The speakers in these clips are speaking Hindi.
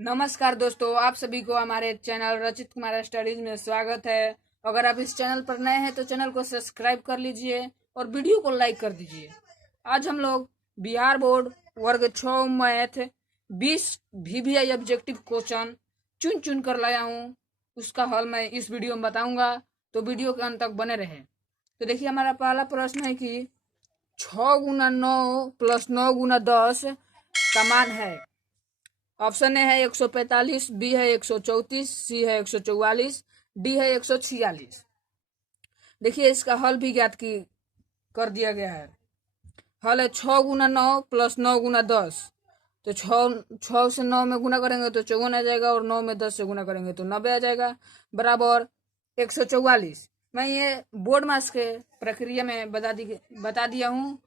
नमस्कार दोस्तों, आप सभी को हमारे चैनल रचित कुमार स्टडीज में स्वागत है। अगर आप इस चैनल पर नए हैं तो चैनल को सब्सक्राइब कर लीजिए और वीडियो को लाइक कर दीजिए। आज हम लोग बिहार बोर्ड वर्ग 6 मैथ 20 VVI ऑब्जेक्टिव क्वेश्चन चुन चुन कर लाया हूँ। उसका हल मैं इस वीडियो में बताऊंगा, तो वीडियो के अंत तक बने रहे। तो देखिए, हमारा पहला प्रश्न है कि 6 गुना 9 प्लस 9 गुना 10 का मान है। ऑप्शन ए है 145, बी है 134, सी है 144, डी है 146। देखिए, इसका हल भी ज्ञात की कर दिया गया है। हल है 6 गुना 9 प्लस 9 गुना 10। तो 6 से 9 में गुना करेंगे तो 54 आ जाएगा, और 9 में 10 से गुना करेंगे तो 90 आ जाएगा, बराबर 144। मैं ये बोर्ड मास के प्रक्रिया में बता दिया हूँ,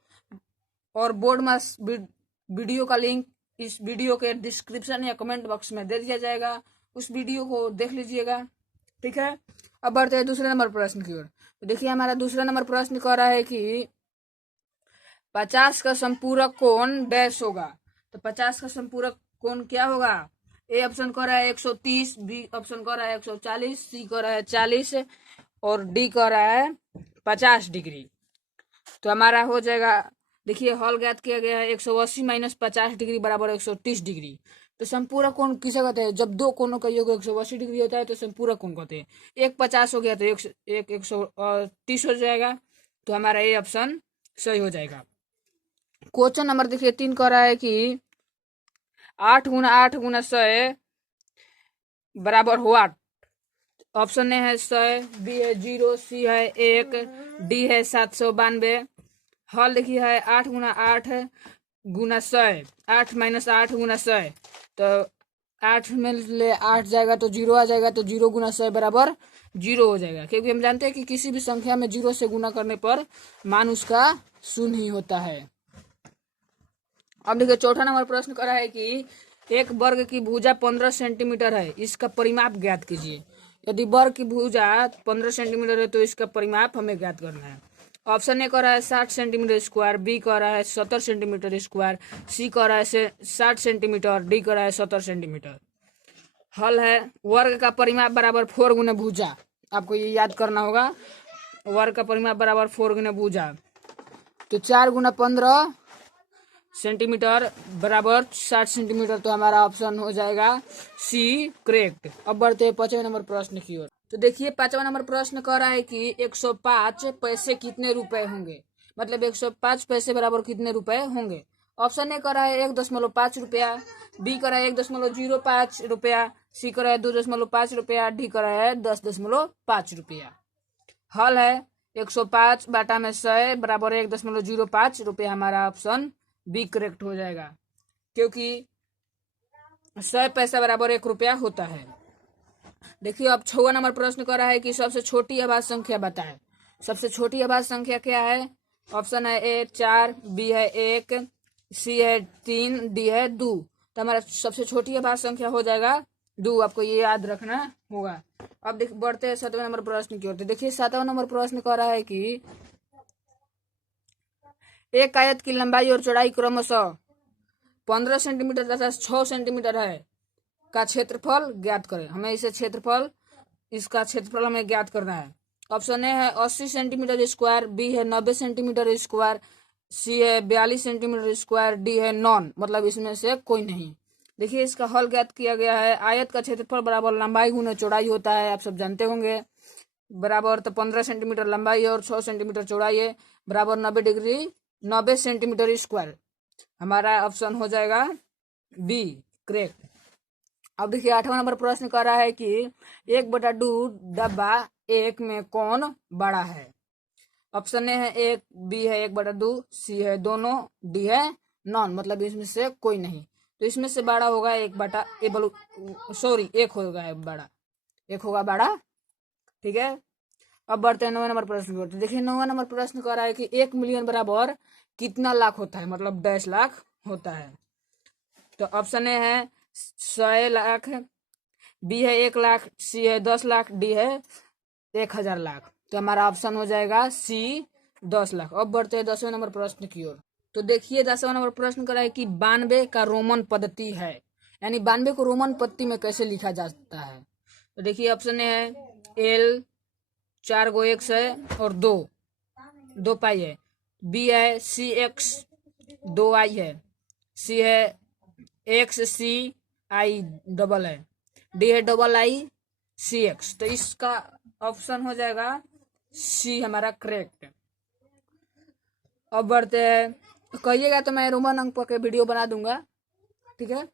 और बोर्ड मास वीडियो का लिंक इस वीडियो के डिस्क्रिप्शन या कमेंट बॉक्स में दे दिया जाएगा। उस वीडियो को देख लीजिएगा, ठीक है। अब बढ़ते हैं दूसरे नंबर प्रश्न की ओर। तो देखिए, हमारा दूसरा नंबर प्रश्न कह रहा है कि 50 का संपूरक कोण डैश होगा। तो 50 का संपूरक कोण क्या होगा? ए ऑप्शन कह रहा है 130, बी ऑप्शन कह रहा है 140, सी कह रहा है 40, और डी कह रहा है 50 डिग्री। तो हमारा हो जाएगा, देखिए हल ज्ञात किया गया है 180 माइनस 50 डिग्री बराबर 130 डिग्री। तो संपूरक कोण किसे कहते हैं? जब दो कोणों का योग 180 डिग्री होता है तो संपूरक कोण कहते हैं। एक 50 हो गया तो एक 130 हो जाएगा। तो हमारा ये ऑप्शन सही हो जाएगा। क्वेश्चन नंबर देखिए 3 कह रहा है कि 8 गुना 8 गुना 100 बराबर हो 8। ऑप्शन ए है 100, बी है 0, सी है 1, डी है 792। हल देखिए है 8 गुना 8 गुना 100, 8 माइनस 8 गुना 100। तो 8 में ले 8 जाएगा तो 0 आ जाएगा, तो 0 गुना 100 बराबर 0 हो जाएगा, क्योंकि हम जानते हैं कि किसी भी संख्या में 0 से गुना करने पर मान उसका शून्य ही होता है। अब देखिए, चौथा नंबर प्रश्न करा है कि एक वर्ग की भुजा 15 सेंटीमीटर है, इसका परिमाप ज्ञात कीजिए। यदि वर्ग की भुजा 15 सेंटीमीटर है तो इसका परिमाप हमें ज्ञात करना है। ऑप्शन ए कह रहा है 60 सेंटीमीटर स्क्वायर, बी कह रहा है 70 सेंटीमीटर स्क्वायर, सी कह रहा है 60 सेंटीमीटर, डी कह रहा है 70 सेंटीमीटर। हल है वर्ग का परिमाप बराबर 4 गुना भुजा। आपको ये याद करना होगा, वर्ग का परिमाप बराबर 4 गुना भुजा। तो 4 गुना 15 सेंटीमीटर बराबर 60 सेंटीमीटर। तो हमारा ऑप्शन हो जाएगा सी करेक्ट। अब बढ़ते हैं 5वें नंबर प्रश्न की ओर। तो देखिए, 5वां नंबर प्रश्न कह रहा है कि 105 पैसे कितने रुपए होंगे, मतलब 105 पैसे बराबर कितने रुपए होंगे। ऑप्शन ए कह रहा है 1.5 रुपया, बी कह रहा है 1.05 रुपया, सी कह रहा है 2.5 रुपया, डी कह रहा है 10.5 रुपया। हल है 105 बाटा में 100 बराबर 1.05 रुपया। हमारा ऑप्शन बी करेक्ट हो जाएगा, क्योंकि 100 पैसा बराबर 1 रुपया होता है। देखिए, अब 6वां नंबर प्रश्न कर रहा है कि सबसे छोटी अभाज्य संख्या बताएं। सबसे छोटी अभाज्य संख्या क्या है? ऑप्शन है ए 4, बी है 1, सी है 3, डी है 2। तो हमारा सबसे छोटी अभाज्य संख्या हो जाएगा 2। आपको ये याद रखना होगा। अब देख बढ़ते हैं 7वें नंबर प्रश्न की ओर। तो देखिए, 7वां नंबर प्रश्न कह रहा है कि एक आयत की लंबाई और चौड़ाई क्रमशः 15 सेंटीमीटर तथा 6 सेंटीमीटर है का क्षेत्रफल ज्ञात करें। हमें इसका क्षेत्रफल हमें ज्ञात करना है। ऑप्शन ए है 80 सेंटीमीटर स्क्वायर, बी है 90 सेंटीमीटर स्क्वायर, सी है 42 सेंटीमीटर स्क्वायर, डी है नॉन, मतलब इसमें से कोई नहीं। देखिए, इसका हल ज्ञात किया गया है। आयत का क्षेत्रफल बराबर लंबाई गुना चौड़ाई होता है, आप सब जानते होंगे। बराबर तो 15 सेंटीमीटर लंबाई और 6 सेंटीमीटर चौड़ाई है, बराबर 90 सेंटीमीटर स्क्वायर। हमारा ऑप्शन हो जाएगा बी करेक्ट। अब देखिए, 8वां नंबर प्रश्न कर रहा है कि 1/2 डब्बा 1 में कौन बड़ा है। ऑप्शन ए है 1, बी है 1/2, सी है दोनों, डी है नॉन, मतलब इसमें से कोई नहीं। तो इसमें से बड़ा होगा 1 होगा बड़ा, 1 होगा बड़ा, ठीक है। अब बढ़ते हैं 9वें नंबर प्रश्न की ओर। तो देखिए, 9वां नंबर प्रश्न कर रहा है कि 1 मिलियन बराबर कितना लाख होता है, मतलब 10 लाख होता है। तो ऑप्शन ए है 100 लाख, बी है 1 लाख, सी है 10 लाख, डी है 1000 लाख। तो हमारा ऑप्शन हो जाएगा सी 10 लाख। अब बढ़ते हैं 10वें नंबर प्रश्न की ओर। तो देखिए, 10वां नंबर प्रश्न कर रहा है कि 92 का रोमन पद्धति है, यानी 92 को रोमन पत्ती में कैसे लिखा जाता है। तो देखिए ऑप्शन ए है एल 4 गो एक्स है और 2 पाई है। बी है सी एक्स 2 आई है। सी है एक्स सी आई डबल है। डी है डबल आई सी एक्स। तो इसका ऑप्शन हो जाएगा सी हमारा करेक्ट। अब बढ़ते हैं, कहिएगा तो मैं रोमन अंक के वीडियो बना दूंगा, ठीक है।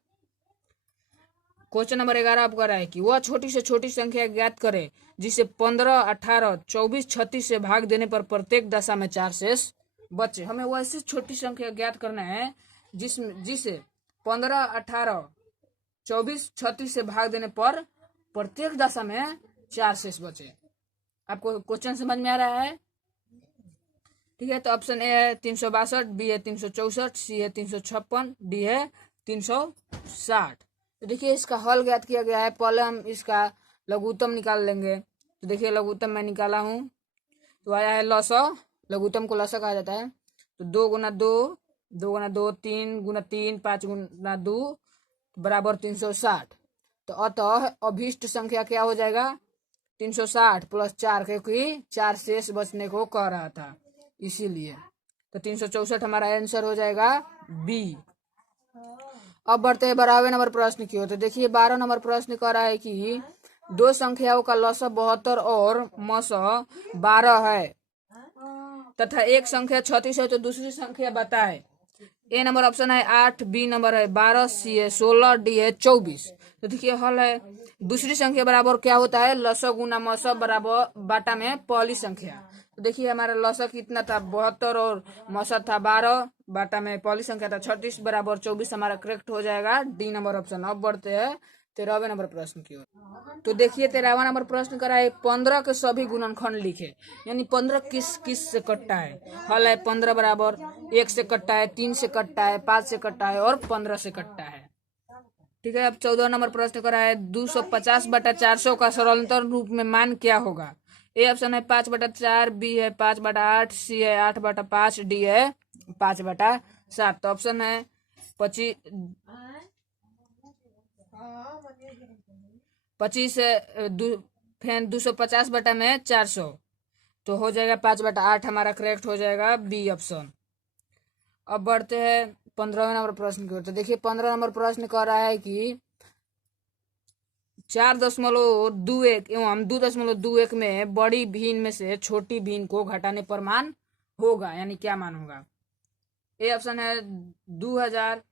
क्वेश्चन नंबर 11 आपका है कि वह छोटी से छोटी संख्या ज्ञात करे जिसे 15, 18, 24, 36 से भाग देने पर प्रत्येक दशा में 4 शेष बचे। हमें वह ऐसी छोटी संख्या ज्ञात करना है जिसे 15, 18, 24, 36 से भाग देने पर प्रत्येक दशा में 4 शेष बचे। आपको क्वेश्चन समझ में आ रहा है, ठीक है। तो ऑप्शन ए है 362, बी है 364, सी है 356, डी है 360। तो देखिए इसका हल ज्ञात किया गया है। पहले हम इसका लघुत्तम निकाल लेंगे। तो देखिए लघुत्तम मैं निकाला हूँ, तो आया है लसा। लघुत्तम को लसा कहा जाता है। तो 2 गुना 2, 2 गुना 2, 3 गुना 3, 5 गुना 2 बराबर 360। तो अतः अभीष्ट संख्या क्या हो जाएगा 360 प्लस 4, क्योंकि 4 शेष बचने को कह रहा था इसीलिए। तो 364 हमारा आंसर हो जाएगा बी। अब बढ़ते हैं 12वें नंबर प्रश्न की ओर। तो देखिए 12 नंबर प्रश्न कह रहा है कि दो संख्याओं का लसा 72 और मसा 12 है तथा एक संख्या 36 है, तो दूसरी संख्या बताए। ए नंबर ऑप्शन है 8, बी नंबर है 12, सी है 16, डी है 24। तो देखिए हल है दूसरी संख्या बराबर क्या होता है लसा गुना मसा बराबर बाटा में पहली संख्या। तो देखिए हमारा लसा कितना था 72 और मसा था 12, बाटा में पहली संख्या था 36 बराबर 24। हमारा करेक्ट हो जाएगा डी नंबर ऑप्शन। अब बढ़ते हैं 13वें नंबर प्रश्न की ओर। तो देखिए 13वां नंबर प्रश्न करा है 15 के सभी गुणनखंड लिखे, यानी 15 किस किस से कटता है। हल है 15 बराबर 1 से कटता है, 3 से कटता है, 5 से कटता है और 15 से कटता है, ठीक है। अब 14 नंबर प्रश्न करा है 250/400 का सरलतर रूप में मान क्या होगा। ए ऑप्शन है 5/4, बी है 5/8, सी है 8/5, डी है 5/7। तो ऑप्शन है 25 फिर 250/400, तो हो जाएगा 5/8। हमारा करेक्ट हो जाएगा बी ऑप्शन। अब बढ़ते हैं 15वें नंबर प्रश्न की ओर। तो देखिए 15 नंबर प्रश्न कह रहा है कि 4.21 एवं 2.21 में बड़ी भीन में से छोटी भीन को घटाने पर मान होगा, यानी क्या मान होगा। ए ऑप्शन है 2000,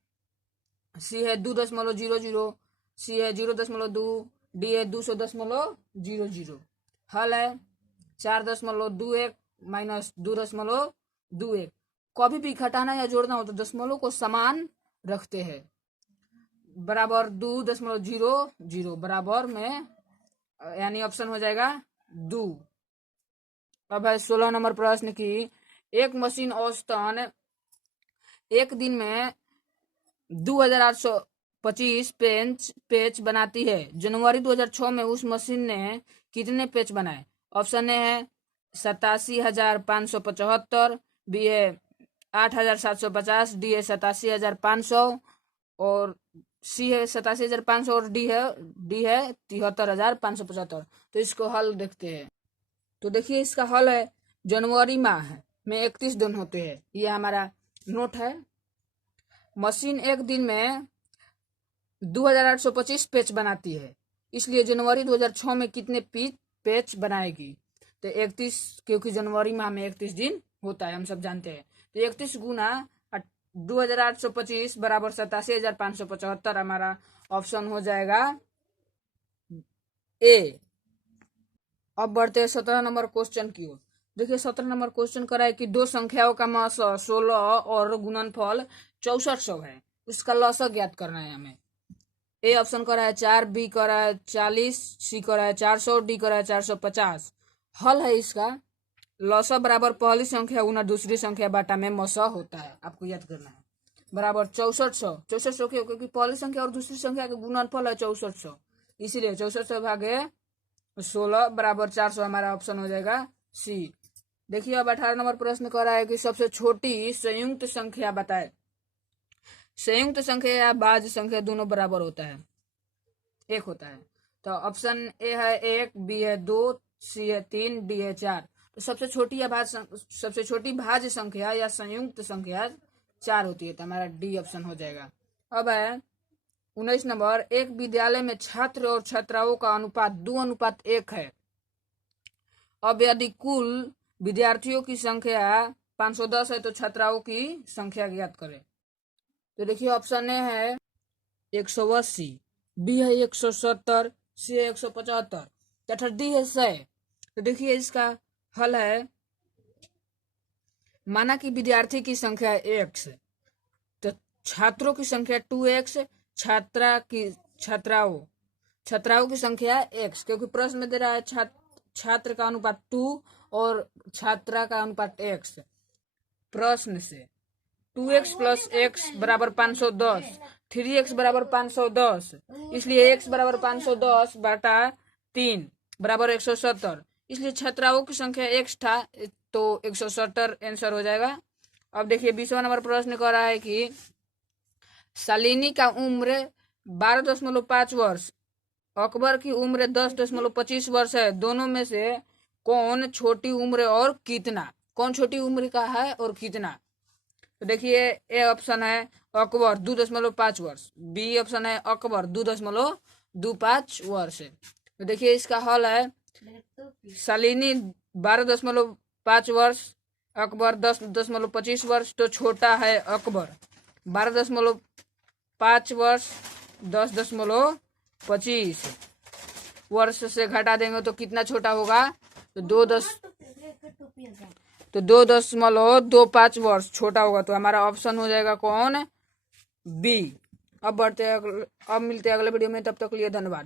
सी है 2.00, सी है 0.2, डी है 200.00। हल है 4.21 माइनस 2.21। कभी भी घटाना या जोड़ना हो तो दशमलव को समान रखते हैं। बराबर 2.00 बराबर में, यानी ऑप्शन हो जाएगा 2। अब है 16 नंबर प्रश्न की एक मशीन औसतन एक दिन में 2825 पेच बनाती है। जनवरी 2006 में उस मशीन ने कितने पेच बनाए। ऑप्शन ए है 87,575, बी है 8,750, डी है 87,500 और सी है 87,500 और डी है 73,575। तो इसको हल देखते हैं। तो देखिए इसका हल है जनवरी माह में 31 दिन होते हैं। ये हमारा नोट है। मशीन एक दिन में 2825 पेच बनाती है, इसलिए जनवरी 2006 में कितने पेच बनाएगी। तो 31, क्योंकि जनवरी माह में 31 दिन होता है हम सब जानते हैं। तो 31 गुना 2825 बराबर 87,575। हमारा ऑप्शन हो जाएगा ए। अब बढ़ते हैं 17 नंबर क्वेश्चन की ओर। देखिए 17 नंबर क्वेश्चन करा है कि दो संख्याओं का मसा 16 और गुणनफल 6400 है, उसका लसा ज्ञात करना है हमें। ए ऑप्शन करा है 4, बी करा है 40, सी करा है 400, डी करा है 450। हल है इसका लसा बराबर पहली संख्या गुना दूसरी संख्या बाटा में मसा होता है, आपको याद करना है। बराबर 6400 क्योंकि पहली संख्या और दूसरी संख्या का गुणनफल है 6400, इसीलिए 6400 भागे 16 बराबर 400। हमारा ऑप्शन हो जाएगा सी। देखिए अब 18 नंबर प्रश्न कर रहा है कि सबसे छोटी संयुक्त संख्या बताए। संयुक्त संख्या या भाज्य संख्या दोनों बराबर होता है, एक होता है। तो ऑप्शन ए है 1, बी है 2, सी है 3, डी है 4। तो सबसे छोटी भाज्य संख्या या संयुक्त संख्या 4 होती है, तो हमारा डी ऑप्शन हो जाएगा। अब है 19 नंबर, एक विद्यालय में छात्र और छात्राओं का अनुपात 2:1 है। अब यदि कुल विद्यार्थियों की संख्या 510 है तो छात्राओं की संख्या ज्ञात करें। तो देखिए ऑप्शन ए है 180, बी है 170, सी है 175, तथा डी है 100। तो देखिए इसका हल है, माना कि विद्यार्थी की संख्या x, तो छात्रों की संख्या 2x, छात्राओं की संख्या x, क्योंकि प्रश्न में दे रहा है छात्र का अनुपात 2 और छात्रा का अनुपात x। प्रश्न से 2x + x बराबर 510, 3x बराबर 510, इसलिए x बराबर 510/3 बराबर 170, इसलिए छात्राओं की संख्या x था, तो 170 आंसर हो जाएगा। अब देखिए 20वां नंबर प्रश्न कह रहा है कि शालिनी का उम्र 12.5 वर्ष, अकबर की उम्र 10.25 वर्ष है। दोनों में से कौन छोटी उम्र और कितना? कौन छोटी उम्र का है और कितना? तो देखिए ए ऑप्शन है अकबर 2.5 वर्ष, बी ऑप्शन है अकबर 2.25 वर्ष। तो देखिए इसका हल है, शालिनी 12.5 वर्ष, अकबर 10.25 वर्ष, तो छोटा है अकबर। 12.5 वर्ष 10.25 वर्ष से घटा देंगे तो कितना छोटा होगा? तो 2.25 वर्ष छोटा होगा। तो हमारा ऑप्शन हो जाएगा कौन? बी। अब मिलते हैं अगले वीडियो में, तब तक के लिए धन्यवाद।